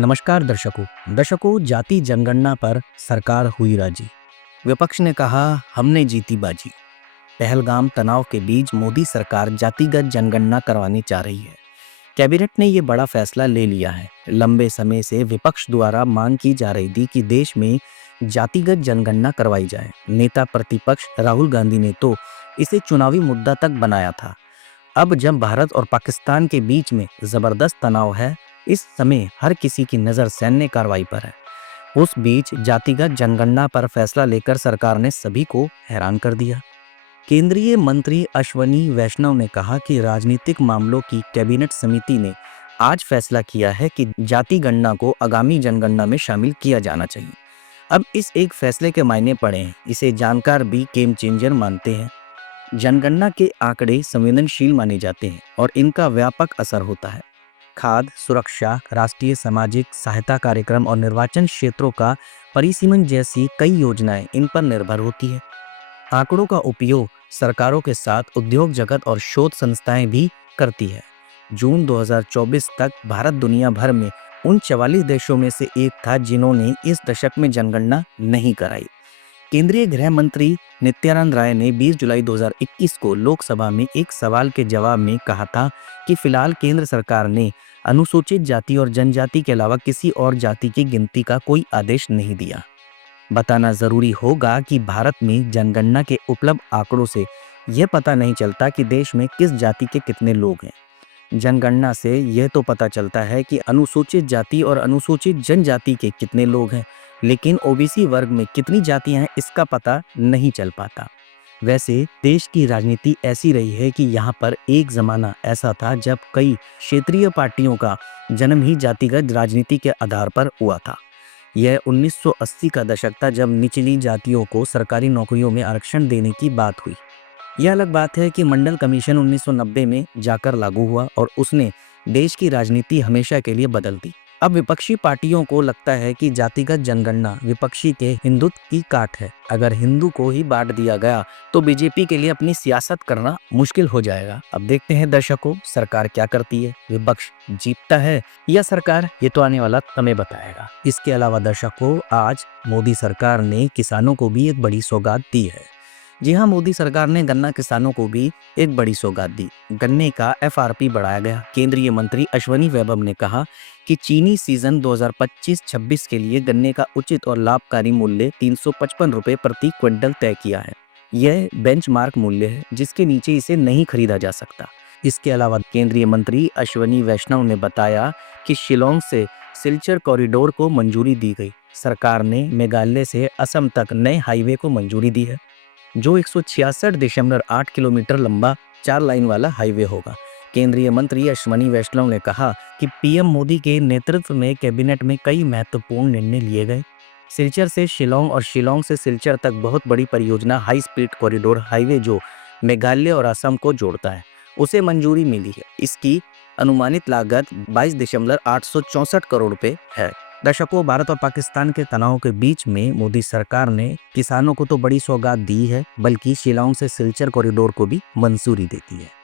नमस्कार दर्शकों जाति जनगणना पर सरकार हुई राजी। विपक्ष ने कहा हमने जीती बाजी। पहलगाम तनाव के बीच मोदी सरकार जातिगत जनगणना करवानी चाह रही है। कैबिनेट ने ये बड़ा फैसला ले लिया है। लंबे समय से विपक्ष द्वारा मांग की जा रही थी कि देश में जातिगत जनगणना करवाई जाए। नेता प्रतिपक्ष राहुल गांधी ने तो इसे चुनावी मुद्दा तक बनाया था। अब जब भारत और पाकिस्तान के बीच में जबरदस्त तनाव है, इस समय हर किसी की नज़र सैन्य कार्रवाई पर है। उस बीच जातिगत जनगणना पर फैसला लेकर सरकार ने सभी को हैरान कर दिया। केंद्रीय मंत्री अश्वनी वैष्णव ने कहा कि राजनीतिक मामलों की कैबिनेट समिति ने आज फैसला किया है कि जाति गणना को आगामी जनगणना में शामिल किया जाना चाहिए। अब इस एक फैसले के मायने पड़े हैं। इसे जानकार भी गेम चेंजर मानते हैं। जनगणना के आंकड़े संवेदनशील माने जाते हैं और इनका व्यापक असर होता है। खाद्य सुरक्षा, राष्ट्रीय सामाजिक सहायता कार्यक्रम और निर्वाचन क्षेत्रों का परिसीमन जैसी कई योजनाएं इन पर निर्भर होती है। आंकड़ों का उपयोग सरकारों के साथ उद्योग जगत और शोध संस्थाएं भी करती है। जून 2024 तक भारत दुनिया भर में उन 44 देशों में से एक था जिन्होंने इस दशक में जनगणना नहीं कराई। केंद्रीय गृह मंत्री नित्यानंद राय ने 20 जुलाई 2021 को लोकसभा में एक सवाल के जवाब में कहा था कि फिलहाल केंद्र सरकार ने अनुसूचित जाति और जनजाति के अलावा किसी और जाति की गिनती का कोई आदेश नहीं दिया। बताना जरूरी होगा कि भारत में जनगणना के उपलब्ध आंकड़ों से यह पता नहीं चलता कि देश में किस जाति के कितने लोग हैं। जनगणना से यह तो पता चलता है कि अनुसूचित जाति और अनुसूचित जनजाति के कितने लोग हैं, लेकिन ओबीसी वर्ग में कितनी जातियां हैं इसका पता नहीं चल पाता। वैसे देश की राजनीति ऐसी रही है कि यहाँ पर एक जमाना ऐसा था जब कई क्षेत्रीय पार्टियों का जन्म ही जातिगत राजनीति के आधार पर हुआ था। यह 1980 का दशक था जब निचली जातियों को सरकारी नौकरियों में आरक्षण देने की बात हुई। यह अलग बात है कि मंडल कमीशन 1990 में जाकर लागू हुआ और उसने देश की राजनीति हमेशा के लिए बदल दी। अब विपक्षी पार्टियों को लगता है कि जातिगत जनगणना विपक्षी के हिंदुत्व की काट है। अगर हिंदू को ही बांट दिया गया तो बीजेपी के लिए अपनी सियासत करना मुश्किल हो जाएगा। अब देखते हैं दर्शकों, सरकार क्या करती है। विपक्ष जीतता है या सरकार, ये तो आने वाला समय बताएगा। इसके अलावा दर्शकों, आज मोदी सरकार ने किसानों को भी एक बड़ी सौगात दी है। जी हाँ, मोदी सरकार ने गन्ना किसानों को भी एक बड़ी सौगात दी। गन्ने का एफआरपी बढ़ाया गया। केंद्रीय मंत्री अश्वनी वैभव ने कहा कि चीनी सीजन 2025-26 के लिए गन्ने का उचित और लाभकारी मूल्य 355 रुपये प्रति क्विंटल तय किया है। यह बेंचमार्क मूल्य है जिसके नीचे इसे नहीं खरीदा जा सकता। इसके अलावा केंद्रीय मंत्री अश्वनी वैष्णव ने बताया कि शिलोंग से सिलचर कॉरिडोर को मंजूरी दी गई। सरकार ने मेघालय से असम तक नए हाईवे को मंजूरी दी है, जो 166.8 किलोमीटर लंबा 4 लाइन वाला हाईवे होगा। केंद्रीय मंत्री अश्वनी वैष्णव ने कहा कि पीएम मोदी के नेतृत्व में कैबिनेट में कई महत्वपूर्ण निर्णय लिए गए। सिलचर से शिलोंग और शिलोंग से सिलचर तक बहुत बड़ी परियोजना हाई स्पीड कॉरिडोर हाईवे जो मेघालय और असम को जोड़ता है, उसे मंजूरी मिली है। इसकी अनुमानित लागत 22.864 करोड़ रुपए है। दर्शकों, भारत और पाकिस्तान के तनाव के बीच में मोदी सरकार ने किसानों को तो बड़ी सौगात दी है, बल्कि शिलांग से सिलचर कॉरिडोर को भी मंजूरी देती है।